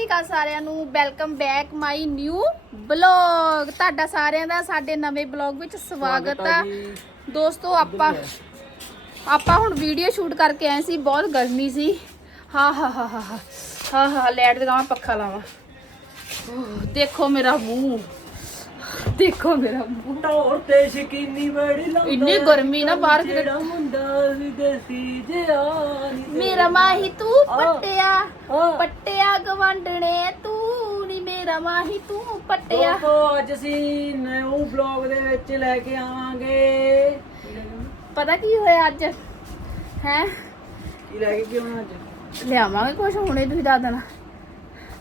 ਸ਼੍ਰੀ ਅਕਾਲ ਸਾਰਿਆਂ ਨੂੰ। Welcome back my new vlog ਤੁਹਾਡਾ ਸਾਰਿਆਂ ਦਾ ਸਾਡੇ ਨਵੇਂ ਬਲੌਗ ਵਿੱਚ ਸਵਾਗਤ ਆ ਦੋਸਤੋ ਆਪਾਂ ਆਪਾਂ ਹੁਣ ਵੀਡੀਓ ਸ਼ੂਟ ਕਰਕੇ ਆਏ ਸੀ। ਬਹੁਤ ਗਰਮੀ ਸੀ। ਹਾਂ ਹਾਂ ਹਾਂ ਹਾਂ ਹਾਂ। ਹਾਂ ਲਾਈਟ ਲਗਾਵਾਂ ਪੱਖਾ ਲਾਵਾਂ। ਦੇਖੋ ਮੇਰਾ ਮੂੰਹ। ਦੇਖੋ ਮੇਰਾ ਮੂੰਹ। ਟੌਰ ਤੇ ਸ਼ਕੀਨੀ ਬੜੀ ਲਾਉਂਦਾ ਇੰਨੀ ਗਰਮੀ ਨਾ ਬਾਹਰ ਕਿਤੇ- ਜਿਹੜਾ ਮੁੰਡਾ ਸੀ ਦੇਸੀ ਜਿਹਾ ਨੀ ਤੇ- ਮੇਰਾ ਮਾਹੀ ਤੂੰ ਪੱਟਿਆ। ਹਾਂ। ਪੱਟਿਆ ਗਵੰਡਣੇ ਤੂੰ ਨੀ ਮੇਰਾ ਮਾਹੀ ਤੂੰ ਪੱਟਿਆ। ਦੋਸਤੋ ਅੱਜ ਅਸੀਂ ਨਿਊ ਬਲੌਗ ਦੇ ਵਿੱਚ ਲੈ ਕੇ ਆਵਾਂਗੇ। ਪਤਾ ਕੀ ਹੋਇਆ ਅੱਜ? ਹੈ? ਕੀ ਲੈ ਕੇ ਕੀ ਆਉਣਾ ਅੱਜ? ਲਿਆਵਾਂਗੇ ਕੁਝ ਹੁਣੇ ਤੁਸੀਂ ਦੱਸ ਦੇਣਾ।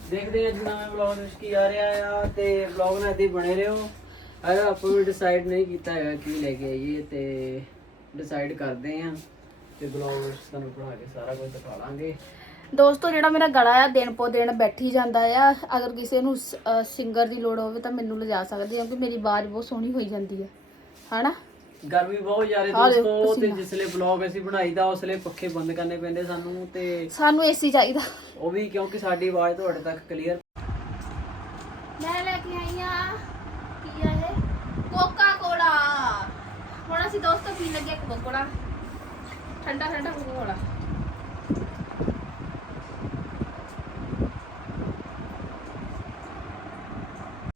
ਦੇਖਦੇ ਹਾਂ ਅੱਜ ਨਵੇਂ ਬਲੌਗ ਵਿੱਚ ਕੀ ਆ ਰਿਹਾ ਆ ਤੇ ਬਲੌਗ ਨਾਲ ਇੱਦਾਂ ਬਣੇ ਰਹੋ। ਅਰੇ ਆਪਾਂ ਵੀ ਡਿਸਾਈਡ ਨਹੀਂ ਕੀਤਾ ਹੈਗਾ ਕੀ ਲੈ ਕੇ ਆਈਏ ਤੇ ਡਿਸਾਈਡ ਕਰਦੇ ਹਾਂ ਤੇ ਬਲੌਗ ਵਿੱਚ ਤੁਹਾਨੂੰ ਬਣਾ ਕੇ ਸਾਰਾ ਕੁਝ ਦਿਖਾ ਲਾਂਗੇ। ਦੋਸਤੋ, ਜਿਹੜਾ ਮੇਰਾ ਗਲਾ ਆ, ਦਿਨ ਪੋ ਦਿਨ ਬੈਠੀ ਜਾਂਦਾ ਆ। ਅਗਰ ਕਿਸੇ ਨੂੰ ਸਿੰਗਰ ਦੀ ਲੋੜ ਹੋਵੇ ਤਾਂ ਮੈਨੂੰ ਲਿਜਾ ਸਕਦੇ ਹੈ ਕਿਉਂਕਿ ਮੇਰੀ ਆਵਾਜ਼ ਬਹੁਤ ਸੋਹਣੀ ਹੋਈ ਜਾਂਦੀ ਆ। ਹਨਾ? ਗਰਮੀ ਬਹੁਤ ਜ਼ਿਆਦਾ ਹਾਂ ਦੇਖੋ ਦੋਸਤੋ ਤੇ ਪਸੀਨਾ। ਜਿਸਲੇ ਬਲੌਗ ਅਸੀਂ ਬਣਾਈਦਾ ਉਸਲੇ ਪੱਖੇ ਬੰਦ ਕਰਨੇ ਪੈਂਦੇ ਸਾਨੂੰ ਤੇ ਸਾਨੂੰ ਏਸੀ ਚਾਹੀਦਾ। ਉਹ ਵੀ ਕਿਉਂਕਿ ਸਾਡੀ ਆਵਾਜ਼ ਤੁਹਾਡੇ ਤੱਕ ਕਲੀਅਰ ਮੈਂ ਲੈ ਕੇ ਆਈ ਆ ਕੀ ਆ ਇਹ? ਕੋਕਾ ਕੋਲਾ ਹੁਣ ਅਸੀਂ ਦੋਸਤੋ ਪੀਣ ਲੱਗੇ ਕੋਕਾ ਕੋਲਾ ਠੰਡਾ ਠੰਡਾ ਕੋਕਾ ਕੋਲਾ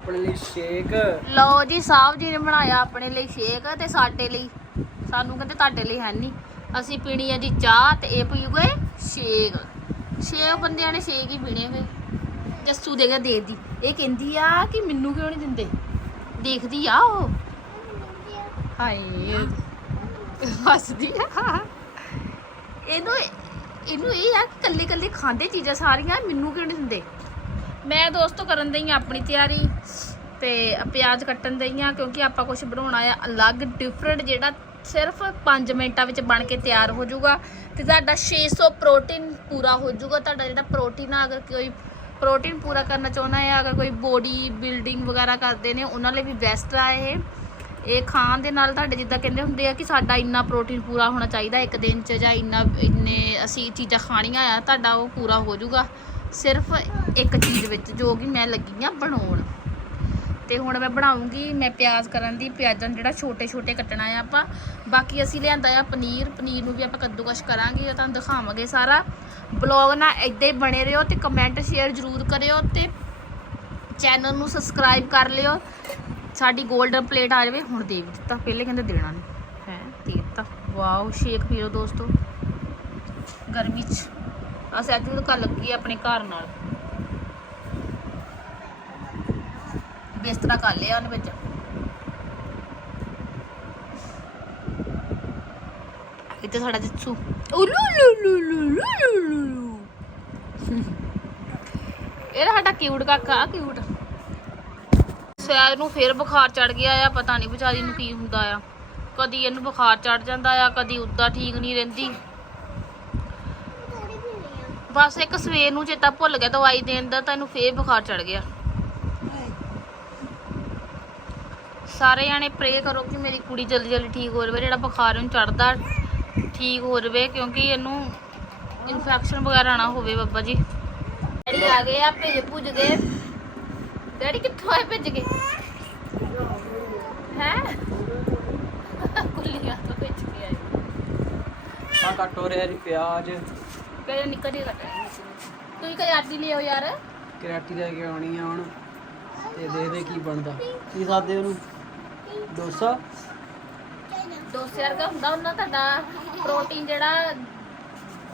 ਆਪਣੇ ਲਈ ਸ਼ੇਕ ਲਓ ਜੀ, ਸਾਹਿਬ ਜੀ ਨੇ ਬਣਾਇਆ ਆਪਣੇ ਲਈ ਸ਼ੇਕ ਤੇ ਸਾਡੇ ਲਈ। ਸਾਨੂੰ ਕਹਿੰਦੇ ਤੁਹਾਡੇ ਲਈ ਹੈ ਨਹੀਂ ਅਸੀਂ ਪੀਣੀ ਹੈ ਜੀ ਚਾਹ ਤੇ ਇਹ ਪੀਊਗੇ ਸ਼ੇਕ ਛੇ ਬੰਦਿਆਂ ਨੇ ਸ਼ੇਕ ਹੀ ਪੀਣੇ ਵੇ ਜੱਸੂ ਦੇ ਗਿਆ ਦੇ ਦੀ। ਇਹ ਕਹਿੰਦੀ ਆ ਕਿ ਮੈਨੂੰ ਕਿਉਂ ਨਹੀਂ ਦਿੰਦੇ? ਦੇਖਦੀ ਆ ਉਹ। ਹਾਏ। ਹੱਸਦੀ ਆ। ਇਹਨੂੰ ਇਹਨੂੰ ਇਹ ਆ ਕਿ ਕੱਲੇ ਕੱਲੇ ਖਾਂਦੇ ਚੀਜ਼ਾਂ ਸਾਰੀਆਂ, ਮੈਨੂੰ ਕਿਉਂ ਨਹੀਂ ਦਿੰਦੇ? ਮੈਂ ਦੋਸਤੋ ਕਰਨ ਦਈ ਆ ਆਪਣੀ ਤਿਆਰੀ ਤੇ ਪਿਆਜ਼ ਕੱਟਣ ਦਈ ਆ ਕਿਉਂਕਿ ਆਪਾਂ ਕੁਝ ਬਣਾਉਣਾ ਆ ਅਲੱਗ ਡਿਫਰੈਂਟ ਜਿਹੜਾ ਸਿਰਫ 5 ਮਿੰਟਾਂ ਵਿੱਚ ਬਣ ਕੇ ਤਿਆਰ ਹੋ ਜਾਊਗਾ ਤੇ ਤੁਹਾਡਾ 600 ਪ੍ਰੋਟੀਨ ਪੂਰਾ ਹੋ ਜਾਊਗਾ, ਤੁਹਾਡਾ ਜਿਹੜਾ ਪ੍ਰੋਟੀਨ ਆ, ਅਗਰ ਕੋਈ ਪ੍ਰੋਟੀਨ ਪੂਰਾ ਕਰਨਾ ਚਾਹੁੰਦਾ ਹੈ ਅਗਰ ਕੋਈ ਬੋਡੀ ਬਿਲਡਿੰਗ ਵਗੈਰਾ ਕਰਦੇ ਨੇ, ਉਹਨਾਂ ਲਈ ਵੀ ਬੈਸਟ ਆ ਇਹ। ਇਹ ਖਾਣ ਦੇ ਨਾਲ ਤੁਹਾਡੇ ਜਿੱਦਾਂ ਕਹਿੰਦੇ ਹੁੰਦੇ ਆ ਕਿ ਸਾਡਾ ਇੰਨਾ ਪ੍ਰੋਟੀਨ ਪੂਰਾ ਹੋਣਾ ਚਾਹੀਦਾ ਇੱਕ ਦਿਨ 'ਚ ਜਾਂ ਇੰਨਾ, ਇੰਨੇ ਅਸੀਂ ਚੀਜ਼ਾਂ ਖਾਣੀਆਂ ਆ, ਤੁਹਾਡਾ ਉਹ ਪੂਰਾ ਹੋ ਜਾਊਗਾ। ਸਿਰਫ ਇੱਕ ਚੀਜ਼ ਵਿੱਚ, ਜੋ ਕਿ ਮੈਂ ਲੱਗੀ ਆ ਬਣਾਉਣ। ਤੇ ਹੁਣ ਮੈਂ ਬਣਾਉਂਗੀ, ਮੈਂ ਪਿਆਜ਼ ਕਰਨ ਦੀ, ਪਿਆਜ਼ਾਂ ਨੂੰ ਜਿਹੜਾ ਛੋਟੇ ਛੋਟੇ ਕੱਟਣਾ ਆ ਆਪਾਂ। ਬਾਕੀ ਅਸੀਂ ਲਿਆਂਦਾ ਆ ਪਨੀਰ ਪਨੀਰ ਨੂੰ ਵੀ ਆਪਾਂ ਕੱਦੂਕਸ਼ ਕਰਾਂਗੇ, ਉਹ ਤੁਹਾਨੂੰ ਦਿਖਾਵਾਂਗੇ ਸਾਰਾ। ਬਲੌਗ ਨਾ ਇਦਾਂ ਹੀ ਬਣੇ ਰਹੋ ਤੇ ਕਮੈਂਟ ਸ਼ੇਅਰ ਜ਼ਰੂਰ ਕਰਿਓ ਤੇ ਚੈਨਲ ਨੂੰ ਸਬਸਕ੍ਰਾਈਬ ਕਰ ਲਿਓ। ਸਾਡੀ 골ਡਨ ਪਲੇਟ ਆ ਜਾਵੇ, ਹੁਣ ਦੇ ਦਿੱਤਾ। ਪਹਿਲੇ ਕਹਿੰਦੇ ਦੇਣਾ ਨਹੀਂ ਹੈ, ਦੇ ਦਿੱਤਾ। ਵਾਓ ਸ਼ੇਕ ਪੀਓ ਦੋਸਤੋ। ਗਰਮੀ 'ਚ। ਅਸੀਂ ਅੱਜ ਦੁਕਾਨ ਲੱਗੀ ਆਪਣੇ ਘਰ ਨਾਲ। ਬਿਸਤਰਾ ਕਰ ਲਿਆ ਉਹਨੇ ਵਿੱਚ। ਇੱਥੇ ਸਾਡਾ ਜਿੱਸੂ। ਉਲੂ ਲੂ ਲੂ ਲੂ ਲੂ ਇਹ ਸਾਡਾ ਕਿਊਟ ਕਾਕਾ ਕਿਊਟ ਸੈਰ ਨੂੰ ਫੇਰ ਬੁਖਾਰ ਚੜ ਗਿਆ ਆ ਪਤਾ ਨਹੀਂ ਵਿਚਾਰੀ ਨੂੰ ਕੀ ਹੁੰਦਾ ਆ। ਕਦੀ ਇਹਨੂੰ ਬੁਖਾਰ ਚੜ ਜਾਂਦਾ ਆ ਕਦੀ ਉੱਦਾਂ ਠੀਕ ਨਹੀਂ ਰਹਿੰਦੀ। ਬਸ ਇੱਕ ਸਵੇਰ ਨੂੰ ਚੇਤਾ ਭੁੱਲ ਗਿਆ ਦਵਾਈ ਦੇਣ ਦਾ ਤਾਂ ਇਹਨੂੰ ਫੇਰ ਬੁਖਾਰ ਚੜ ਗਿਆ। ਸਾਰੇ ਜਾਣੇ ਪ੍ਰੇ ਕਰੋ ਕਿ ਮੇਰੀ ਕੁੜੀ ਜਲਦੀ ਜਲਦੀ ਠੀਕ ਹੋ ਜਾਵੇ ਜਿਹੜਾ ਬੁਖਾਰ ਇਹਨੂੰ ਚੜਦਾ ਠੀਕ ਹੋ ਜਾਵੇ ਕਿਉਂਕਿ ਇਹਨੂੰ ਇਨਫੈਕਸ਼ਨ ਵਗੈਰਾ ਨਾ ਹੋਵੇ ਬੱਬਾ ਜੀ। ਡੈਡੀ ਆ ਗਏ ਆ ਭੇਜ ਭੁੱਜ ਗਏ ਡੈਡੀ ਕਿੱਥੋਂ ਆਏ ਭੇਜ ਗਏ ਹੈ? ਕੁੱਲੀਆਂ ਤੋਂ ਭੇਜ ਕੇ ਆਏ। ਆ ਕੱਟ ਰਿਹਾ ਜੀ ਪਿਆਜ਼। ਕਦੇ ਨਿਕਲ ਹੀ ਕੱਟਣਾ ਤੁਸੀਂ ਕਦੇ ਆਦੀ ਲਿਓ ਯਾਰ? ਕਰਾਟੀ ਲੈ ਕੇ ਆਉਣੀ ਆ ਹੁਣ। ਤੇ ਦੇਖਦੇ ਕੀ ਬਣਦਾ। ਕੀ ਖਾਦੇ ਉਹਨੂੰ? ਡੋਸਾ ਡੋਸੇ ਵਰਗਾ ਹੁੰਦਾ ਉਹਨਾਂ ਤੁਹਾਡਾ ਪ੍ਰੋਟੀਨ ਜਿਹੜਾ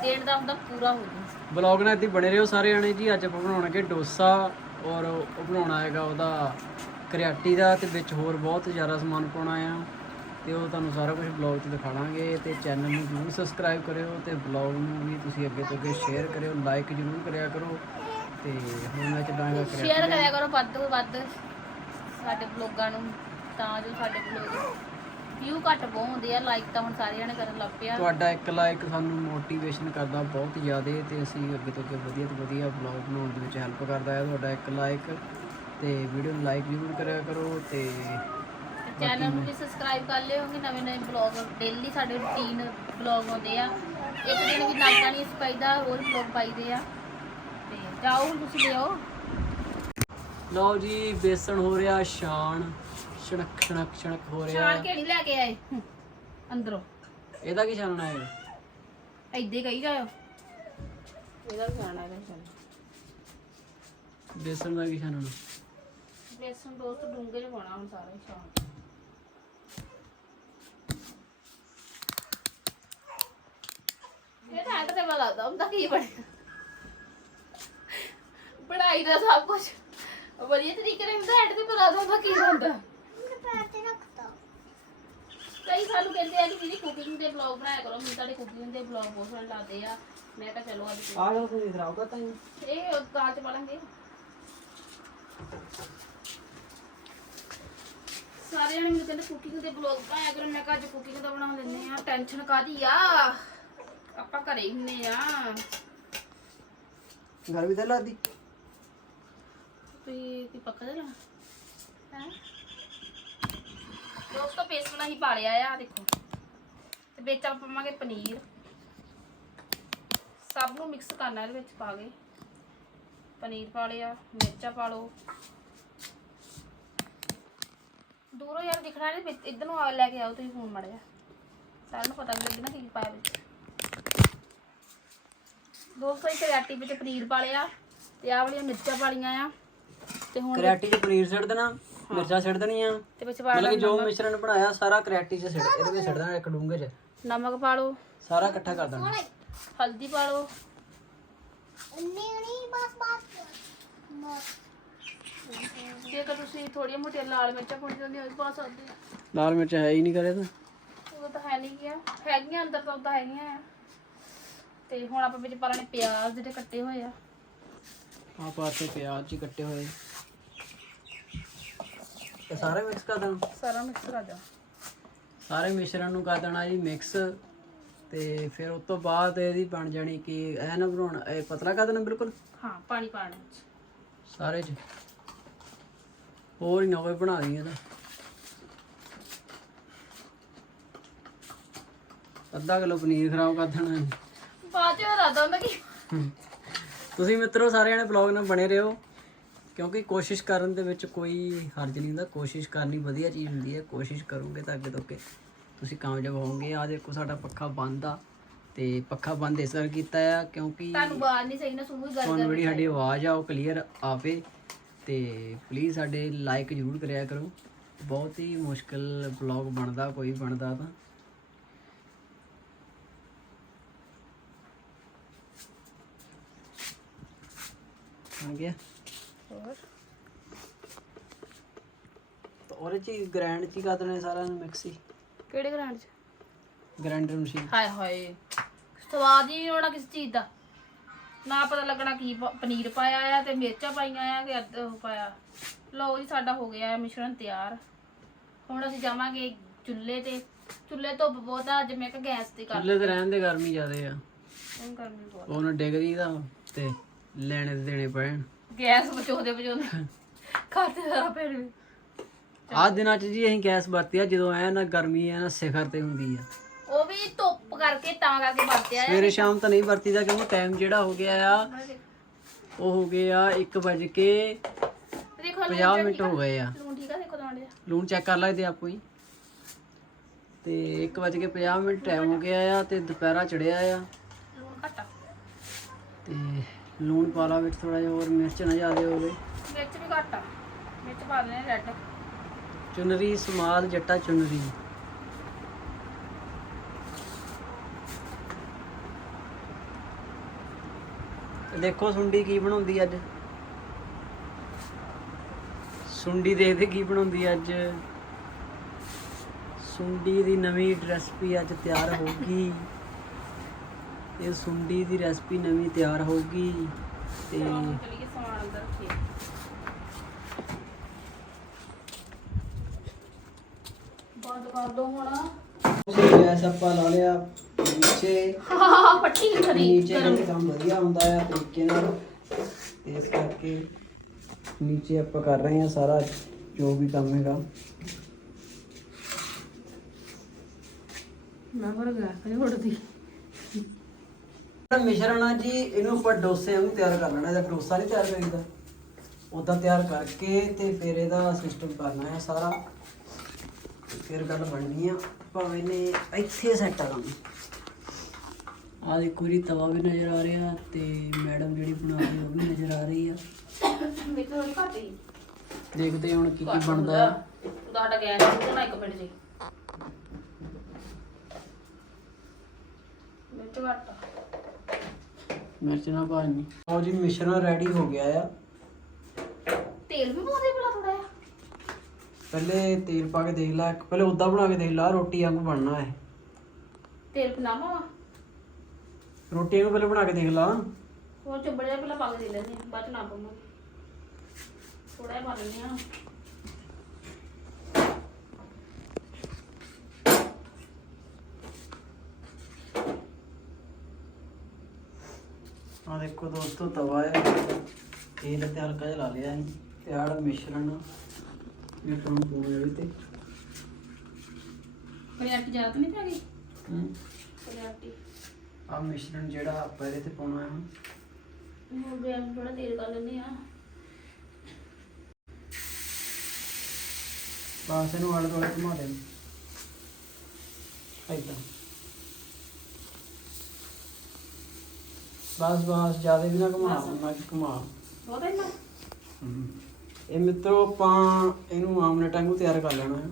ਦੇਣ ਦਾ ਹੁੰਦਾ ਪੂਰਾ ਹੋ ਜੂ ਬਲੌਗ ਨਾਲ ਇੱਦਾਂ ਬਣੇ ਰਹੋ ਸਾਰੇ ਜਾਣੇ ਜੀ ਅੱਜ ਆਪਾਂ ਬਣਾਉਣਾਗੇ ਡੋਸਾ ਔਰ ਉਹ ਬਣਾਉਣਾ ਹੈਗਾ ਉਹਦਾ ਕਰਿਆਟੀ ਦਾ ਤੇ ਵਿੱਚ ਹੋਰ ਬਹੁਤ ਜ਼ਿਆਦਾ ਸਮਾਨ ਪਾਉਣਾ ਆ। ਤੇ ਉਹ ਤੁਹਾਨੂੰ ਸਾਰਾ ਕੁਝ ਬਲੌਗ 'ਚ ਦਿਖਾਵਾਂਗੇ ਤੇ ਚੈਨਲ ਨੂੰ ਜ਼ਰੂਰ ਸਬਸਕ੍ਰਾਈਬ ਕਰਿਓ ਤੇ ਬਲੌਗ ਨੂੰ ਵੀ ਤੁਸੀਂ ਅੱਗੇ ਤੋਂ ਅੱਗੇ ਸ਼ੇਅਰ ਕਰਿਓ ਲਾਈਕ ਜ਼ਰੂਰ ਕਰਿਆ ਕਰੋ। ਤੇ ਹੁਣ ਮੈਂ ਚੱਲਾਂਗਾ ਸ਼ੇਅਰ ਕਰਿਆਟੀ ਕਰਿਆ ਕਰੋ ਵੱਧ ਤੋਂ ਵੱਧ ਸਾਡੇ ਬਲੌਗਾਂ ਨੂੰ। ਤਾਂ ਜੋ ਸਾਡੇ ਬਲੌਗ ਵਿਊ ਘੱਟ ਬਹੁਤ ਹੁੰਦੇ ਆ ਲਾਈਕ ਤਾਂ ਹੁਣ ਸਾਰੇ ਜਣੇ ਕਰਨ ਲੱਗ ਪਿਆ। ਤੁਹਾਡਾ ਇੱਕ ਲਾਈਕ ਸਾਨੂੰ ਮੋਟੀਵੇਸ਼ਨ ਕਰਦਾ ਬਹੁਤ ਜ਼ਿਆਦਾ ਤੇ ਅਸੀਂ ਅੱਗੇ ਤੋਂ ਅੱਗੇ ਵਧੀਆ ਤੋਂ ਵਧੀਆ ਵਲੌਗ ਬਣਾਉਣ ਦੇ ਵਿੱਚ ਹੈਲਪ ਕਰਦਾ ਹੈ ਤੁਹਾਡਾ ਇੱਕ ਲਾਈਕ ਤੇ ਵੀਡੀਓ ਨੂੰ ਲਾਈਕ ਜ਼ਰੂਰ ਕਰਿਆ ਕਰੋ ਤੇ ਚੈਨਲ ਨੂੰ ਵੀ ਸਬਸਕ੍ਰਾਈਬ ਕਰ ਲਿਓ ਕਿ ਨਵੇਂ ਨਵੇਂ ਬਲੌਗ ਡੇਲੀ ਸਾਡੇ ਰੂਟੀਨ ਬਲੌਗ ਆਉਂਦੇ ਆ। ਇੱਕ ਦਿਨ ਵੀ ਨਾਗਾ ਨਹੀਂ ਪਾਈਦਾ ਹੋਰ ਬਲੌਗ ਪਾਈਦੇ ਆ। ਤੇ ਜਾਓ ਤੁਸੀਂ ਲਿਆਓ। ਲਓ ਜੀ ਬੇਸਣ ਹੋ ਰਿਹਾ ਛਾਣ ਛਣਕ ਛਣਕ ਛਣਕ ਹੋ ਰਿਹਾ। ਕੇ ਨਹੀਂ ਲੈ ਕੇ ਆਏ? ਹੂੰ, ਅੰਦਰੋਂ। ਇਹਦਾ ਕੀ ਛਾਣਨਾ ਹੈ ਹੀ ਕਹੀ ਜਾਓ ਇਹਦਾ ਵੀ ਖਾਣਾ ਇਹਦਾ ਚੱਲ ਬੇਸਣ ਦਾ ਕੀ ਛਾਣਨਾ ਬੇਸਨ ਦੋਸਤ ਡੂੰਘੇ ਚ ਪਾਉਣਾ ਹੁਣ ਸਾਰਾ ਹੀ ਛਾਣ ਇਹ ਤਾਂ ਲੱਗਦਾ ਹੁੰਦਾ ਕੀ ਬਣਿਆ ਬਣਾਈ ਦਾ ਸਭ ਕੁਝ ਵਧੀਆ ਤਰੀਕੇ ਨਾਲ ਹੁੰਦਾ ਐਂਡ ਤੇ ਲੱਗਦਾ ਹੁੰਦਾ ਕੀ ਬਣਦਾ। ਕਈ ਸਾਨੂੰ ਕਹਿੰਦੇ ਆ ਕਿ ਦੀਦੀ ਕੁਕਿੰਗ ਦੇ ਬਲੌਗ ਬਣਾਇਆ ਕਰੋ। ਮੈਨੂੰ ਤੁਹਾਡੇ ਕੁਕਿੰਗ ਦੇ ਬਲੌਗ ਬਹੁਤ ਸੋਹਣੇ ਲੱਗਦੇ ਆ। ਮੈਂ ਕਿਹਾ ਚਲੋ ਅੱਜ ਆ ਲਓ ਤੁਸੀਂ ਖਰਾਬ ਕਰਤਾ ਜੀ ਇਹ ਦਾਲ ਚ ਸਾਰੇ ਜਣੇ ਮੈਨੂੰ ਕਹਿੰਦੇ ਕੁਕਿੰਗ ਦੇ ਬਲੌਗ ਬਣਾਇਆ ਕਰੋ। ਮੈਂ ਕਿਹਾ ਅੱਜ ਕੁਕਿੰਗ ਦਾ ਬਣਾ ਲੈਂਦੇ ਆ ਟੈਨਸ਼ਨ ਕਾਦੀ ਆ? ਆਪਾਂ ਘਰੇ ਹੀ ਹੁੰਨੇ ਆ। ਘਰ ਵੀ ਤਾਂ ਲਾਦੀ ਤੁਸੀਂ ਕੀ ਪੱਕਾ ਦੇ ਲਾ ਹੈ? ਦੋਸਤੋ ਬੇਸਣ ਹੀ ਪਾ ਲਿਆ ਆ ਦੇਖੋ। ਤੇ ਵਿੱਚ ਆਪਾਂ ਪਾਵਾਂਗੇ ਪਨੀਰ। ਸਭ ਨੂੰ ਮਿਕਸ ਕਰਨਾ ਇਹਦੇ ਵਿੱਚ ਪਾ ਕੇ। ਪਨੀਰ ਪਾ ਲਿਆ, ਮਿਰਚਾਂ ਪਾ ਲਓ। ਦੂਰੋਂ ਯਾਰ ਦਿਖਣਾ ਨਹੀਂ ਇੱਧਰ ਨੂੰ ਆ ਲੈ ਕੇ ਆਓ ਤੁਸੀਂ ਫੋਨ ਮੜਿਆ ਸਾਰਿਆਂ ਨੂੰ ਪਤਾ ਨਹੀਂ ਲੱਗਣਾ ਕੀ ਪਾਇਆ ਵਿੱਚ। ਦੋਸਤੋ ਇੱਕ ਰੈਟੀ ਵਿੱਚ ਪਨੀਰ ਪਾ ਲਿਆ ਤੇ ਆਹ ਵਾਲੀਆਂ ਮਿਰਚਾਂ ਪਾ ਲਈਆਂ ਆ। ਤੇ ਹੁਣ ਕਰਿਆਟੀ 'ਚ ਪਨੀਰ ਸਿੱਟ ਦੇਣਾ। ਮਿਰਚਾਂ ਸਿੱਟ ਦੇਣੀਆਂ ਤੇ ਵਿੱਚ ਪਾ ਮਤਲਬ ਕਿ ਜੋ ਮਿਸ਼ਰਣ ਬਣਾਇਆ ਸਾਰਾ ਕਰਿਆਟੀ 'ਚ ਸਿੱਟ ਇਹਦੇ ਵਿੱਚ ਸਿੱਟ ਦੇਣਾ ਇੱਕ ਡੂੰਘੇ 'ਚ। ਨਮਕ ਪਾ ਲਓ। ਸਾਰਾ ਇਕੱਠਾ ਕਰ ਦੇਣਾ। ਹਲਦੀ ਪਾ ਲਓ। ਜੇਕਰ ਤੁਸੀਂ ਥੋੜੀਆਂ ਮੋਟੀਆਂ ਲਾਲ ਮਿਰਚਾਂ ਪਾਉਣੀ ਚਾਹੁੰਦੇ ਹੋ ਉਹ ਵੀ ਪਾ ਸਕਦੇ ਆ ਲਾਲ ਮਿਰਚ ਹੈ ਹੀ ਨਹੀਂ ਕਰੇ ਤਾਂ। ਉਹ ਤਾਂ ਹੈ ਨਹੀਂ ਗਿਆ। ਹੈਗੀਆਂ ਅੰਦਰ ਤਾਂ ਉਦਾਂ ਹੈਗੀਆਂ ਆ। ਤੇ ਹੁਣ ਆਪਾਂ ਵਿੱਚ ਪਾ ਲੈਣੇ ਪਿਆਜ਼ ਜਿਹੜੇ ਕੱਟੇ ਹੋਏ ਆ। ਆ ਪਾਸੇ ਪਿਆਜ਼ ਜੀ ਕੱਟੇ ਹੋਏ। ਸਾਰੇ ਮਿਕਸ ਕਰ ਦੇਣਾ? ਸਾਰਾ ਮਿਕਸ ਕਰ ਦਿਓ। ਸਾਰੇ ਮਿਸ਼ਰਣ ਨੂੰ ਕਰ ਦੇਣਾ ਜੀ ਮਿਕਸ ਤੇ ਫਿਰ ਉਸ ਤੋਂ ਬਾਅਦ ਇਹਦੀ ਬਣ ਜਾਣੀ ਕਿ ਐ ਨਾ ਬਣਾਉਣਾ ਇਹ ਪਤਲਾ ਕਰ ਦੇਣਾ ਬਿਲਕੁਲ? ਹਾਂ ਪਾਣੀ ਪਾਣਾ ਵਿੱਚ। ਸਾਰੇ ਚ। ਹੋਰ ਹੀ ਨਾ ਕੋਈ ਬਣਾ ਦਈਏ ਤਾਂ ਅੱਧਾ ਕਿਲੋ ਪਨੀਰ ਖਰਾਬ ਕਰ ਦੇਣਾ ਬਾਅਦ ਚ ਇਰਾਦਾ ਹੁੰਦਾ ਕਿ ਤੁਸੀਂ ਮਿੱਤਰੋ ਸਾਰੇ ਜਣੇ ਬਲੌਗ ਨਾਲ ਬਣੇ ਰਹੋ। ਕਿਉਂਕਿ ਕੋਸ਼ਿਸ਼ ਕਰਨ ਦੇ ਵਿੱਚ ਕੋਈ ਹਰਜ ਨਹੀਂ ਹੁੰਦਾ ਕੋਸ਼ਿਸ਼ ਕਰਨੀ ਵਧੀਆ ਚੀਜ਼ ਹੁੰਦੀ ਹੈ ਕੋਸ਼ਿਸ਼ ਕਰੋਗੇ ਤਾਂ ਅੱਗੇ ਤੋਂ ਅੱਗੇ ਤੁਸੀਂ ਕਾਮਯਾਬ ਹੋਵੋਗੇ। ਆ ਦੇਖੋ ਸਾਡਾ ਪੱਖਾ ਬੰਦ ਆ ਤੇ ਪੱਖਾ ਬੰਦ ਇਸ ਕਰਕੇ ਕੀਤਾ ਆ ਕਿਉਂਕਿ ਤੁਹਾਨੂੰ ਬਾਹਰ ਨਹੀਂ ਸਹੀ ਨਾ ਸੁਣੂਗੀ ਗੱਲ ਤੁਹਾਨੂੰ ਜਿਹੜੀ ਸਾਡੀ ਆਵਾਜ਼ ਆ ਉਹ ਕਲੀਅਰ ਆਵੇ ਤੇ ਪਲੀਜ਼ ਸਾਡੇ ਲਾਈਕ ਜ਼ਰੂਰ ਕਰਿਆ ਕਰੋ। ਬਹੁਤ ਹੀ ਮੁਸ਼ਕਲ ਬਲੌਗ ਬਣਦਾ ਕੋਈ ਬਣਦਾ ਤਾਂ। ਬਣ ਗਿਆ ਹੋਰ ਤਾਂ ਉਹਦੇ ਚ ਗ੍ਰਾਈਂਡ ਚ ਹੀ ਕਰ ਦੇਣਾ ਸਾਰਾ ਮਿਕਸੀ ਕਿਹੜੇ ਗ੍ਰਾਂਡ ਚ? ਗ੍ਰਾਈਂਡਰ ਮਸ਼ੀਨ ਹਾਏ ਹਾਏ ਸਵਾਦ ਹੀ ਨਹੀਂ ਹੋਣਾ ਕਿਸੇ ਚੀਜ਼ ਦਾ। ਨਾ ਪਤਾ ਲੱਗਣਾ ਕੀ ਪ- ਪਨੀਰ ਪਾਇਆ ਆ ਤੇ ਮਿਰਚਾਂ ਪਾਈਆਂ ਆ ਕਿ ਅੱਧ ਉਹ ਪਾਇਆ। ਲਓ ਜੀ ਸਾਡਾ ਹੋ ਗਿਆ ਹੈ ਮਿਸ਼ਰਣ ਤਿਆਰ। ਹੁਣ ਅਸੀਂ ਜਾਵਾਂਗੇ ਚੁੱਲ੍ਹੇ ਤੇ। ਚੁੱਲ੍ਹੇ ਤੋਂ ਬਹੁਤ ਆ ਅੱਜ ਮੈਂ ਕਿ ਗੈਸ ਤੇ ਕਰ ਚੁੱਲ੍ਹੇ ਤੇ ਰਹਿਣ ਦੇ ਗਰਮੀ ਜ਼ਿਆਦੇ ਆ। ਉਹ ਗਰਮੀ ਬਹੁਤ ਉਹਨੂੰ ਡਿਗਰੀ ਦਾ ਤੇ ਲੈਣੇ ਤੇ ਦੇਣੇ ਪੈਣ। ਗੈਸ ਬਚਾਉਂਦੇ ਬਚਾਉਂਦੇ ਖਾਤੇ ਸਾਰਾ ਵੀ। ਆਹ ਦਿਨਾਂ ਚ ਜੀ ਅਸੀਂ ਗੈਸ ਵਰਤੀ ਆ ਜਦੋਂ ਐ ਨਾ ਗਰਮੀ ਐ ਨਾ ਸਿਖਰ ਤੇ ਹੁੰਦੀ ਆ। ਉਹ ਵੀ ਧੁੱਪ ਕਰਕੇ ਤਾਂ ਕਰਕੇ ਵਰਤਿਆ ਆ ਸਵੇਰੇ ਸ਼ਾਮ ਤਾਂ ਨਹੀਂ ਵਰਤੀਦਾ ਕਿਉਂਕਿ ਟਾਈਮ ਜਿਹੜਾ ਹੋ ਗਿਆ ਆ ਉਹ ਹੋ ਗਏ ਆ 1 ਵਜ ਕੇ ਦੇਖੋ 50 ਮਿੰਟ ਹੋ ਗਏ ਆ। ਲੂਣ ਠੀਕ ਆ ਦੇਖੋ ਤੁਹਾਡੇ ਲੂਣ ਚੈੱਕ ਕਰ ਲੈਦੇ ਆਪੋ ਹੀ ਤੇ 1 ਵਜ ਕੇ 50 ਮਿੰਟ ਟਾਈਮ ਹੋ ਗਿਆ ਆ ਤੇ ਦੁਪਹਿਰਾ ਚੜਿਆ ਆ। ਲੂਣ ਘਟਾ ਤੇ ਲੂਣ ਪਾ ਲਾ ਵਿੱਚ ਥੋੜਾ ਜਿਹਾ ਹੋਰ ਮਿਰਚ ਨਾ ਜ਼ਿਆਦੇ ਹੋਵੇ। ਮਿਰਚ ਵੀ ਘੱਟ ਮਿਰਚ ਪਾ ਦੇਣੇ ਰੈੱਡ ਚੁਨਰੀ ਸਮਾਲ ਜੱਟਾ ਚੁਨਰੀ। ਦੇਖੋ ਸੁੰਡੀ ਕੀ ਬਣਾਉਂਦੀ ਅੱਜ। ਸੁੰਡੀ ਦੇਖਦੇ ਕੀ ਬਣਾਉਂਦੀ ਅੱਜ। ਸੁੰਡੀ ਦੀ ਨਵੀਂ ਰੈਸਪੀ ਅੱਜ ਤਿਆਰ ਹੋਊਗੀ। ਇਹ ਸੁੰਡੀ ਦੀ ਰੈਸਪੀ ਨਵੀਂ ਤਿਆਰ ਹੋਊਗੀ ਤੇ ਚਲੀਏ ਸਮਾਨ ਅੰਦਰ ਰੱਖੀਏ ਬੰਦ ਕਰ ਦੋ ਹੁਣ। ਉਸੇ ਗੈਸ ਆਪਾਂ ਲਾ ਲਿਆ ਨੀਚੇ। ਹਾਂ ਪੱਟੀ ਖਰੀ ਨੀਚੇ ਕੰਮ ਕੰਮ ਵਧੀਆ ਹੁੰਦਾ ਹੈ ਤਰੀਕੇ ਨਾਲ। ਤੇ ਇਸ ਕਰਕੇ ਨੀਚੇ ਆਪਾਂ ਕਰ ਰਹੇ ਹਾਂ ਸਾਰਾ ਜੋ ਵੀ ਕੰਮ ਹੈਗਾ। ਮੈਂ ਮਰ ਗਿਆ ਖੜੀ ਉੱਡਦੀ ਜਿਹੜਾ ਮਿਸ਼ਰਣ ਆ ਜੀ ਇਹਨੂੰ ਆਪਾਂ ਡੋਸੇ ਵਾਂਗੂ ਤਿਆਰ ਕਰ ਲੈਣਾ ਇਹਦਾ ਡੋਸਾ ਨਹੀਂ ਤਿਆਰ ਕਰੀਦਾ। ਉਦਾਂ ਤਿਆਰ ਕਰਕੇ ਤੇ ਫਿਰ ਇਹਦਾ ਸਿਸਟਮ ਕਰਨਾ ਹੈ ਸਾਰਾ। ਫਿਰ ਗੱਲ ਬਣਨੀ ਆ। ਭਾਵੇਂ ਨੇ ਇੱਥੇ ਸੈੱਟ ਕਰਨਾ ਆ ਦੇਖੋ ਜੀ ਤਵਾ ਵੀ ਨਜ਼ਰ ਆ ਰਿਹਾ ਤੇ ਮੈਡਮ ਜਿਹੜੀ ਬਣਾ ਰਹੀ ਉਹ ਵੀ ਨਜ਼ਰ ਆ ਰਹੀ ਆ। ਮੇਰੇ ਤੋਂ ਥੋੜੀ ਘੱਟ ਹੀ। ਦੇਖਦੇ ਹੁਣ ਕੀ ਕੀ ਬਣਦਾ। ਤੁਹਾਡਾ ਗੈਸ ਹੋਣਾ ਇੱਕ ਮਿੰਟ ਜੀ। ਮਿਰਚ ਘੱਟ ਮਿਰਚ ਨਾ ਭਾਜੀ ਆਓ ਜੀ ਮਿਸ਼ਰਣ ਰੈਡੀ ਹੋ ਗਿਆ ਆ। ਤੇਲ ਵੀ ਪਾਉਂਦੇ ਬਲਾ ਥੋੜਾ ਜਿਹਾ। ਪਹਿਲੇ ਤੇਲ ਪਾ ਕੇ ਦੇਖ ਲੈ ਪਹਿਲੇ ਉਦਾਂ ਬਣਾ ਕੇ ਦੇਖ ਲਾ ਰੋਟੀ ਵਾਂਗੂ ਬਣਨਾ ਹੈ ਤੇਲ ਪਨਾਵਾ ਰੋਟੀ ਨੂੰ ਪਹਿਲੇ ਬਣਾ ਕੇ ਦੇਖ ਲਾ। ਹੋਰ ਚੁੱਬੜ ਜਿਹਾ ਪਹਿਲਾਂ ਪਾ ਕੇ ਦੇ ਲੈਂਦੇ ਹਾਂ ਬਾਅਦ ਚ ਨਾ ਪਾਵਾਂਗੇ ਥੋੜਾ ਜਿਹਾ ਪਾ ਲੈਂਦੇ ਹਾਂ। ਆ ਦੇਖੋ ਦੋਸਤੋ ਤਵਾ ਹੈ। ਤੇਲ ਤੇ ਹਲਕਾ ਜਿਹਾ ਲਾ ਲਿਆ ਹੈ ਤੇ ਆੜ ਮਿਸ਼ਰਣ। ਜ਼ਿਆਦਾ ਤਾਂ ਨਹੀਂ ਪੈ ਗਈ? ਹੂੰ। ਆ ਮਿਸ਼ਰਣ ਜਿਹੜਾ ਆਪਾਂ ਇਹਦੇ ਤੇ ਪਾਉਣਾ ਹੈ। ਹੋਰ ਗੈਸ ਥੋੜਾ ਤੇਲ ਕਰ ਲੈਂਦੇ ਆ ਬਸ ਇਹਨੂੰ ਆਲੇ ਦੁਆਲੇ ਘੁਮਾ ਦੇ। ਏਦਾਂ। ਬਸ ਬਸ ਜ਼ਿਆਦਾ ਵੀ ਨਾ ਘੁਮਾ ਨਾ ਕਿ ਘੁਮਾ। ਬਹੁਤ ਹੈ ਨਾ। ਇਹ ਮਿੱਤਰੋ ਆਪਾਂ ਇਹਨੂੰ ਆਮਲੇਟ ਵਾਂਗੂ ਤਿਆਰ ਕਰ ਲੈਣਾ ਹੈ।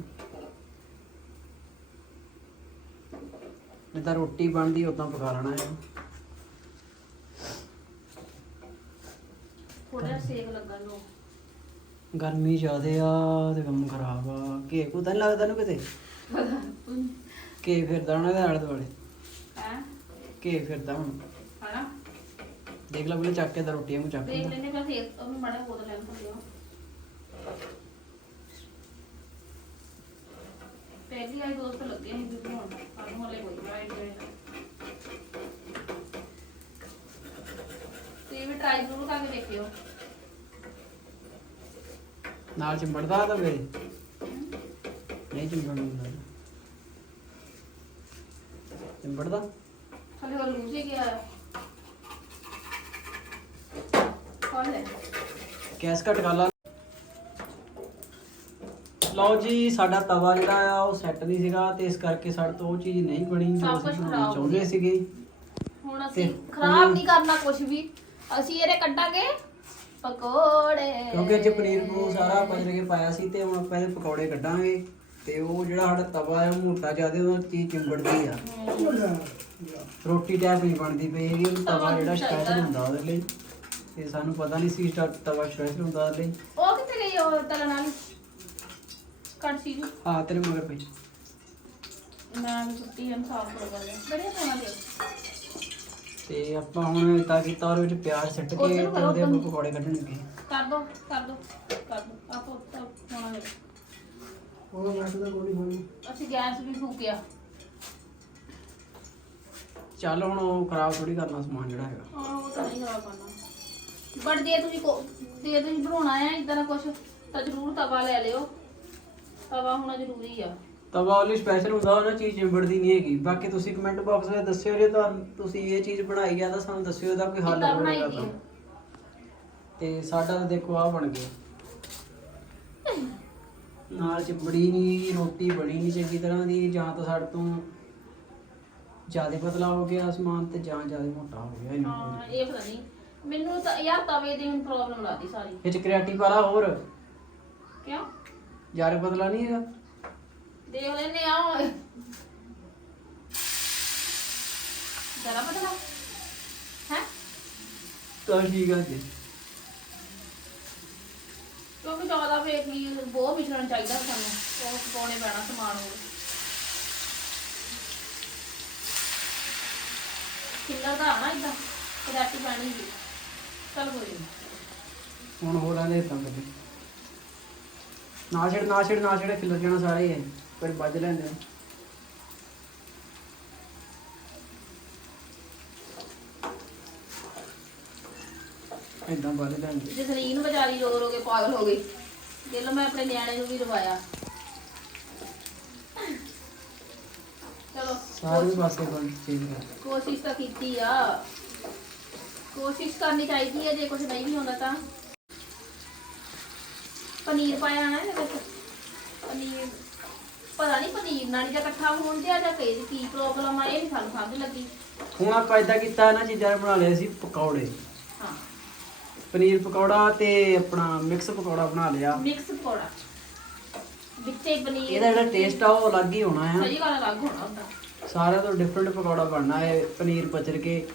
ਜਿੱਦਾਂ ਰੋਟੀ ਬਣਦੀ ਉਦਾਂ ਪਕਾ ਲੈਣਾ ਹੈ ਥੋੜਾ ਸੇਕ ਗਰਮੀ ਜ਼ਿਆਦੇ ਆ ਤੇ ਕੰਮ ਖਰਾਬ ਆ। ਘੇ ਕੋ ਤਾਂ ਨੀ ਲੱਗਦਾ ਨੂੰ ਕਿਤੇ? ਘੇ ਫਿਰਦਾ ਹੁਣ ਇਹਦੇ ਆਲੇ ਦੁਆਲੇ। ਹੈ? ਘੇ ਫਿਰਦਾ ਹੁਣ। ਹਨਾ? ਦੇਖ ਲੈ ਬਲੇ ਚੱਕ ਕੇ ਦਾ ਰੋਟੀਆਂ ਨੂੰ ਚੱਕ ਦੇਖ ਕੇ ਲੈਨੇ ਪਰ ਤੇਲ ਉਹਨੂੰ ਬੜਾ ਬੋਤਲ ਲੈਣ ਪੜਿਓ ਪਹਿਲੀ ਆਈ ਦੋਸਤ ਲੱਗੇ ਸੀ ਵੀ ਬਣਾਉਣ ਸਾਨੂੰ ਹਲੇ ਕੋਈ ਆਈਡੀਆ ਨਹੀਂ ਤੇ ਵੀ ਟਰਾਈ ਜ਼ਰੂਰ ਕਰਕੇ ਦੇਖਿਓ ਨਾਲ ਚਿੰਬੜਦਾ ਤਾਂ ਮੇਰੇ ਨਹੀਂ ਚਿੰਬੜਦਾ ਚਿੰਬੜਦਾ ਹਲੇ ਉਹ ਲੂਜ਼ ਹੀ ਗਿਆ ਕੌਣ ਹੈ ਗੈਸ ਘੱਟ ਕਰ ਲਾ ਲਓ ਜੀ ਸਾਡਾ ਤਵਾ ਜਿਹੜਾ ਆ ਉਹ ਸੈੱਟ ਨਹੀਂ ਸੀਗਾ ਤੇ ਇਸ ਕਰਕੇ ਸਾਡੇ ਤੋਂ ਉਹ ਚੀਜ਼ ਨਹੀਂ ਬਣੀ ਜੋ ਸਭ ਅਸੀਂ ਬਣਾਉਣੀ ਖਰਾਬ ਚਾਹੁੰਦੇ। ਸੀਗੇ। ਹੁਣ ਅਸੀਂ ਤੇ ਖਰਾਬ ਨਹੀਂ ਕਰਨਾ ਕੁਝ ਵੀ। ਅਸੀਂ ਇਹਦੇ ਕੱਢਾਂਗੇ ਪਕੌੜੇ। ਕਿਉਂਕਿ ਅੱਜ ਪਨੀਰ ਨੂੰ ਸਾਰਾ ਪਜਰ ਕੇ ਪਾਇਆ ਸੀ ਤੇ ਹੁਣ ਆਪਾਂ ਇਹਦੇ ਪਕੌੜੇ ਕੱਢਾਂਗੇ। ਤੇ ਉਹ ਜਿਹੜਾ ਸਾਡਾ ਤਵਾ ਹੈ ਉਹ ਮੋਟਾ ਜ਼ਿਆਦਾ ਉਹ ਚੀਜ਼ ਚਿੰਬੜਦੀ ਆ। ਰੋਟੀ ਟੈਪ ਨਹੀਂ ਬਣਦੀ ਪਈ ਹੈਗੀ ਉਹ ਤਵਾ ਜਿਹੜਾ ਸਪੈਸ਼ਲ ਹੁੰਦਾ ਉਹਦੇ ਲਈ। ਤੇ ਸਾਨੂੰ ਪਤਾ ਨਹੀਂ ਸੀ ਸਟਾ ਤਵਾ ਸਪੈਸ਼ਲ ਹੁੰਦਾ ਉਹਦੇ ਲਈ। ਉਹ ਕਿੱਥੇ ਗਈ ਉਹ ਤਲਣ ਵਾਲੀ? ਕੱਢ ਸੀ ਜੀ ਹਾਂ ਤੇਰੇ ਮਗਰ ਪਈ। ਮੈਂ ਵੀ ਸੁੱਤੀ ਹਾਂ ਸਾਫ਼ ਕਰਵਾ ਲਿਆ ਬੜੀਆ ਦੇ ਤੇ ਆਪਾਂ ਹੁਣ ਤਾਂ ਕੀਤਾ ਉਹਦੇ ਵਿੱਚ ਪਿਆਜ਼ ਸਿੱਟ ਕੇ ਤੇ ਉੱਧਰ ਕਰੋ, ਉਹਦੇ ਆਪਾਂ ਉੱਧਰ। ਪਕੌੜੇ ਕੱਢਣਗੇ ਕਰ ਦੋ ਕਰ ਦੋ ਕਰ ਦੋ। ਆਪੋ ਸੋਨਾ ਦੇ ਉਹ ਮੈਂ ਤਾਂ ਕੋਈ ਨਹੀਂ ਅਸੀਂ ਗੈਸ ਵੀ ਫੂਕਿਆ। ਚੱਲ ਹੁਣ ਉਹ ਖਰਾਬ ਥੋੜੀ ਕਰਨਾ ਸਮਾਨ ਜਿਹੜਾ ਹੈਗਾ। ਹਾਂ ਉਹ ਤਾਂ ਨਹੀਂ ਖਰਾਬ ਕਰਨਾ। ਬਟ ਜੇ ਤੁਸੀਂ ਕੋ ਜੇ ਤੁਸੀਂ ਬਣਾਉਣਾ ਹੈ ਇਦਾਂ ਦਾ ਕੁਝ ਤਾਂ ਜ਼ਰੂਰ ਤਵਾ ਲੈ ਲਿਓ। ਤਵਾ ਹੋਣਾ ਜ਼ਰੂਰੀ ਆ। ਤਵਾ ਉਹਲੀ ਸਪੈਸ਼ਲ ਹੁੰਦਾ ਉਹਨਾਂ ਚੀਜ਼ ਚਿੰਬੜਦੀ ਨਹੀਂ ਹੈਗੀ। ਬਾਕੀ ਤੁਸੀਂ ਕਮੈਂਟ ਬਾਕਸ ਵਿੱਚ ਦੱਸਿਓ ਜੇ ਤੁਹਾਨੂੰ ਤੁਸੀਂ ਇਹ ਚੀਜ਼ ਬਣਾਈ ਆ ਤਾਂ ਸਾਨੂੰ ਦੱਸਿਓ ਇਹਦਾ ਕੋਈ ਹੱਲ ਕਿੱਦਾਂ ਬਣਾਈ ਹੋਵੇਗਾ ਦੀ ਤਾਂ ਸਾਡਾ ਤਾਂ ਦੇਖੋ ਆ ਬਣ ਗਿਆ। ਨਾਲ ਚਿੰਬੜੀ ਨਹੀਂ ਰੋਟੀ ਬਣੀ ਨਹੀਂ ਚੰਗੀ ਤਰ੍ਹਾਂ ਦੀ ਜਾਂ ਤਾਂ ਸਾਡੇ ਤੋਂ ਜ਼ਿਆਦਾ ਪਤਲਾ ਹੋ ਗਿਆ ਸਮਾਨ ਤੇ ਜਾਂ ਜ਼ਿਆਦਾ ਮੋਟਾ ਹੋ ਗਿਆ ਇਹਨਾਂ। ਹਾਂ ਇਹ ਪਤਾ ਨਹੀਂ। ਮੈਨੂੰ ਤਾਂ ਯਾਰ ਤਵੇ ਦੀ ਹੁਣ ਪ੍ਰੋਬਲਮ ਲੱਗਦੀ ਸਾਰੀ। ਇਹ ਚ ਕ੍ਰੀਏਟਿਵ ਵਾਲਾ ਹੋਰ। ਕਿਉਂ? ਜ਼ਿਆਦਾ ਪਤਲਾ ਨਹੀਂ ਹੈਗਾ। ਦੇਖ ਲੈਨੇ ਆ ਜਰਾ ਪਤਾ ਹੈ? ਤਾਂ ਠੀਕ ਆ ਜੀ। ਕਿਉਂਕਿ ਜ਼ਿਆਦਾ ਫੇਕ ਨਹੀਂ ਬਹੁਤ ਮਿਸ਼ਰਣ ਚਾਹੀਦਾ ਸਾਨੂੰ। ਉਹ ਪਾਉਣੇ ਪੈਣਾ ਸਮਾਨ ਹੋਰ। ਕਿੰਨਾ ਦਾ ਆਣਾ ਇਦਾਂ ਕਦਾਤੀ ਪਾਣੀ ਦੀ ਚਲ ਕੋਈ ਨਹੀਂ ਹੁਣ ਹੋ ਲਾਂਦੇ ਤਾਂ ਕਦੇ ਨਾ ਛੇੜ ਨਾ ਛੇੜ ਨਾ ਛੇੜ ਖਿਲਰ ਜਾਣਾ ਸਾਰੇ ਹੀ ਪਰ ਵੱਜ ਲੈਂਦੇ। ਏਦਾਂ ਵੱਜ ਲੈਂਦੇ ਜਸਲੀਨ ਵਿਚਾਰੀ ਰੋ ਰੋ ਕੇ ਪਾਗਲ ਹੋ ਗਈ ਦੇ ਲੋ ਮੈਂ ਆਪਣੇ ਨਿਆਣੇ ਨੂੰ ਵੀ ਰਵਾਇਆ। ਚਲੋ ਸਾਰੇ ਪਾਸੇ ਬੰਦ ਚੇਂਜ ਕੋਸ਼ਿਸ਼ ਤਾਂ ਕੀਤੀ ਆ। ਕੋਸ਼ਿਸ਼ ਕਰਨੀ ਚਾਹੀਦੀ ਹੈ ਜੇ ਕੁਝ ਨਹੀਂ ਵੀ ਆਉਂਦਾ ਤਾਂ। ਪਨੀਰ ਪਾਇਆ ਨਾ ਇਹਦੇ ਵਿੱਚ। ਪਨੀਰ ਪਤਾ ਨਹੀਂ ਪਨੀਰ ਨਾਲ ਜਾਂ ਇਕੱਠਾ ਹੋਣ ਦਿਆ ਜਾਂ ਕੀ ਕੀ ਪ੍ਰੋਬਲਮ ਆ ਇਹ ਨਹੀਂ ਸਾਨੂੰ ਸਮਝ ਲੱਗੀ। ਹੁਣ ਆਪਾਂ ਇਦਾਂ ਕੀਤਾ ਇਹਨਾਂ ਚੀਜ਼ਾਂ ਬਣਾ ਲਏ ਸੀ ਪਕੌੜੇ। ਹਾਂ। ਪਨੀਰ ਪਕੌੜਾ ਤੇ ਆਪਣਾ ਮਿਕਸ ਪਕੌੜਾ ਬਣਾ ਲਿਆ। ਮਿਕਸ ਪਕੌੜਾ। ਵਿੱਚੇ ਪਨੀਰ ਇਹਦਾ ਜਿਹੜਾ ਟੇਸਟ ਆ ਉਹ ਅਲੱਗ ਹੀ ਹੋਣਾ ਆ ਸਹੀ ਗੱਲ ਅਲੱਗ ਹੋਣਾ ਹੁੰਦਾ। ਸਾਰਿਆਂ ਤੋਂ ਡਿਫਰੈਂਟ ਪਕੌੜਾ ਬਣਨਾ ਹੈ ਪਨੀਰ ਪਚਰ ਕੇ।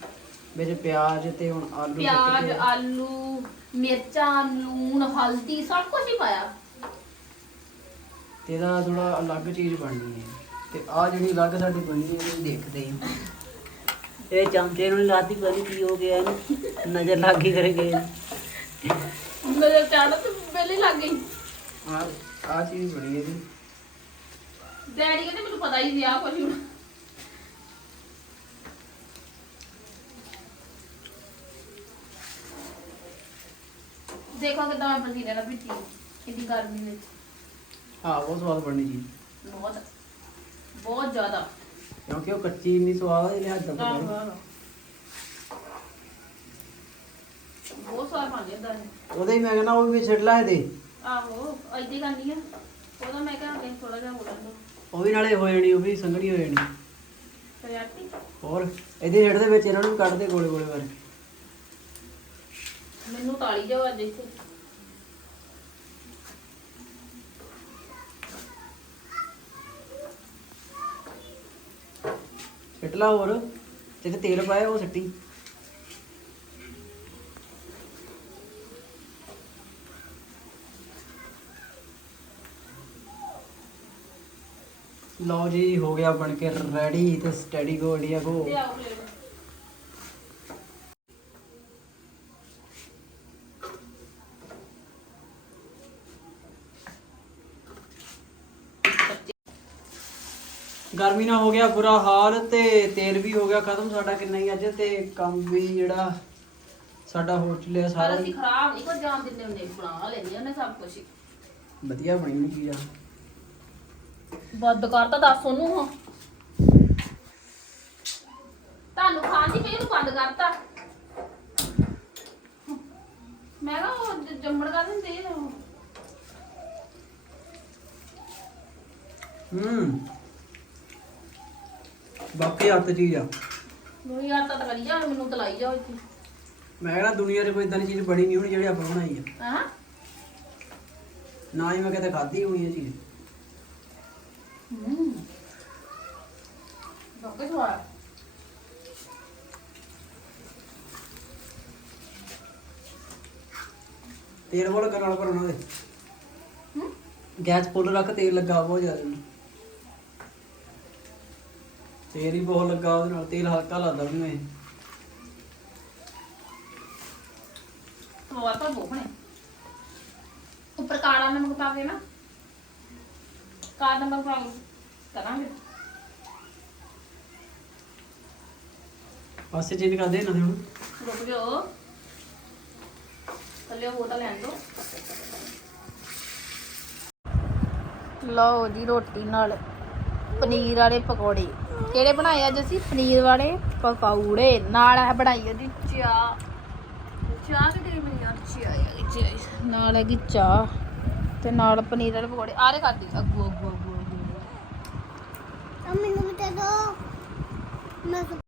ਵਿੱਚ ਪਿਆਜ਼ ਤੇ ਹੁਣ ਆਲੂ ਪਿਆਜ਼ ਕੱਟ ਕੇ ਆਲੂ ਮਿਰਚਾਂ ਲੂਣ ਹਲਦੀ ਸਭ ਕੁਝ ਹੀ ਪਾਇਆ। ਤੇ ਇਹਦਾ ਥੋੜਾ ਅਲੱਗ ਚੀਜ਼ ਬਣਨੀ ਹੈ। ਤੇ ਆ ਜਿਹੜੀ ਅਲੱਗ ਸਾਡੀ ਬਣੀ ਹੈ ਇਹ ਦੇਖਦੇ ਹਾਂ। ਇਹ ਚਮਚੇ ਨੂੰ ਲਾਤੀ ਪਤਾ ਨੀ ਕੀ ਹੋ ਗਿਆ ਇਹਨੂੰ। ਨਜ਼ਰ ਲੱਗ ਗਈ ਕਰੇਗੇ ਮੇਰੇ ਚਾੜ ਤੇ ਪਹਿਲੇ ਲੱਗ ਗਈ। ਆ ਆ ਚੀਜ਼ ਬਣੀ ਹੈ ਇਹਦੀ ਡੈਡੀ ਕਹਿੰਦੇ ਮੈਨੂੰ ਪਤਾ ਹੀ ਸੀ ਆ ਕੁਝ ਹੁਣ ਦੇਖੋ ਕਿਦਾਂ ਮੈਂ ਪਸੀਨੇ ਨਾਲ ਪਿੱਟੀ ਇੰਨੀ ਗਰਮੀ ਵਿੱਚ। ਹਾਂ ਬਹੁਤ ਸਵਾਦ ਬਣਨੀ ਜੀ। ਬਹੁਤ ਬਹੁਤ ਜ਼ਿਆਦਾ। ਕਿਉਂਕਿ ਉਹ ਕੱਚੀ ਇੰਨੀ ਸਵਾਦ ਹੈ ਹੱਥ ਦਾ ਪਤਾ। ਬਹੁਤ ਸਵਾਦ ਉਹਦੇ ਹੀ ਮੈਂ ਕਹਿੰਦਾ ਉਹ ਵੀ ਛੱਡ ਲਾ ਇਹਦੇ। ਆਹੋ ਐਡੀ ਕਰਨੀ ਆ। ਉਹਦਾ ਮੈਂ ਕਿਹਾ ਕਿ ਥੋੜਾ ਜਿਹਾ ਹੋ ਲੈਂਦੋ ਉਹ ਵੀ ਨਾਲੇ ਹੋ ਜਾਣੀ ਉਹ ਵੀ ਸੰਘਣੀ ਹੋ ਜਾਣੀ। ਹੋਰ ਇਹਦੇ ਹੇਠ ਦੇ ਵਿੱਚ ਇਹਨਾਂ ਨੂੰ ਵੀ ਕੱਢ ਦੇ ਗੋਲੇ ਗੋਲੇ ਕਰਕੇ ਮੈਨੂੰ ਤਾਲੀ ਜਾਓ ਅੱਜ ਇੱਥੇ। ਛਿੱਟ ਲਾ ਹੋਰ ਤੇ ਤੇਲ ਪਾਇਆ ਉਹ ਸੱਟੀ। ਲਓ ਜੀ ਹੋ ਗਿਆ ਬਣ ਕੇ ਰੈਡੀ ਤੇ ਸਟੈਡੀ ਗੋ ਇੰਡੀਆ ਗੋ ਤੇ ਆਓ ਪਲੇਟ ਗਰਮੀ ਨਾਲ ਹੋ ਗਿਆ ਬੁਰਾ ਹਾਲ ਤੇ ਤੇਲ ਵੀ ਹੋ ਗਿਆ ਖਤਮ ਸਾਡਾ ਕਿੰਨਾ ਹੀ ਅੱਜ ਤੇ ਕੰਮ ਵੀ ਜਿਹੜਾ ਸਾਡਾ ਹੋ ਚੁੱਲਿਆ ਪਰ ਸਾਰਾ ਅਸੀਂ ਹੀ। ਖਰਾਬ ਨਹੀਂ ਕੋ ਜਾਣ ਦਿੰਦੇ ਹੁੰਦੇ ਬਣਾ ਲੈਂਦੇ ਉਹਨੇ ਸਭ ਕੁਝ ਵਧੀਆ ਬਣੀ ਹੋਈ ਚੀਜ਼ ਆ। ਬੰਦ ਕਰਤਾ ਦੱਸ ਉਹਨੂੰ ਹਾਂ ਤੁਹਾਨੂੰ ਖਾਣ ਦੀ ਪਈ ਉਹਨੂੰ ਬੰਦ ਕਰਤਾ? ਮੈਂ ਕਿਹਾ ਉਹ ਜ- ਜੰਮਣ ਕਰ ਦਿੰਦੇ ਉਹ। ਹੂੰ। ਬਾਕੀ ਹੱਥ ਚੀਜ਼ ਆ। ਨੂੰ ਯਾਰ ਤਾਂ ਕਰੀ ਜਾ ਮੈਨੂੰ ਤਲਾਈ ਜਾਓ ਇੱਥੇ। ਮੈਂ ਕਹਿੰਦਾ ਦੁਨੀਆ 'ਚ ਕੋਈ ਇਦਾਂ ਦੀ ਚੀਜ਼ ਬਣੀ ਨਹੀਂ ਹੋਣੀ ਜਿਹੜੀ ਆਪਾਂ ਬਣਾਈ ਆ। ਹਾਂ? ਨਾ ਹੀ ਮੈਂ ਕਦੇ ਖਾਧੀ ਹੋਣੀ ਇਹ ਚੀਜ਼। ਹੂੰ। ਡੋਕੇ ਸਵਾਦ। ਤੇਲ ਬੋਲ ਕਰਨ ਵਾਲਾ ਭਰਨਾ ਦੇ ਹੂੰ? ਗੈਸ ਫੁੱਲ ਰੱਖ ਤੇਲ ਲੱਗਾ ਬਹੁਤ ਜ਼ਿਆਦਾ। ਇਹਨੂੰ। ਤੇਲ ਹੀ ਬਹੁਤ ਲੱਗਾ ਉਹਦੇ ਨਾਲ ਤੇਲ ਹਲਕਾ ਲੱਗਦਾ ਵੀ ਇਹ। ਸਵਾਦ ਤਾਂ ਬਹੁਤ ਨੇ ਉੱਪਰ ਕਾਲਾ ਨਮਕ ਪਾ ਕੇ ਨਾ ਕਾਲਾ ਨਮਕ ਪਾ ਕੇ ਕਰਾਂਗੇ। ਪਾਸੇ ਚੇਂਜ ਕਰ ਦੇ ਨਾ ਹੁਣ। ਰੁਕ ਜਾਓ। ਥੱਲੇ ਉਹ ਤਾਂ ਲੈਣ ਦੋ। ਲਓ ਜੀ ਰੋਟੀ ਨਾਲ ਪਨੀਰ ਵਾਲੇ ਪਕੌੜੇ। ਕਿਹੜੇ ਬਣਾਏ ਅੱਜ ਅਸੀਂ? ਪਨੀਰ ਵਾਲੇ ਪਕੌੜੇ। ਨਾਲ ਹੈ ਬਣਾਈ ਉਹਦੀ ਚਾਹ। ਚਾਹ ਕਿਹੜੀ ਬਣੀ ਯਾਰ ਚਾਹ ਹੈਗੀ ਚਾਹ ਨਾਲ ਹੈਗੀ ਚਾਹ ਤੇ ਨਾਲ ਪਨੀਰ ਵਾਲੇ ਪਕੌੜੇ। ਆਰੇ ਕਰਦੀ ਅੱਗੂ ਅੱਗੂ ਅੱਗੂ ਅੱਗੂ। ਮੈਨੂੰ ਵੀ ਦੋ। ਮੈਂ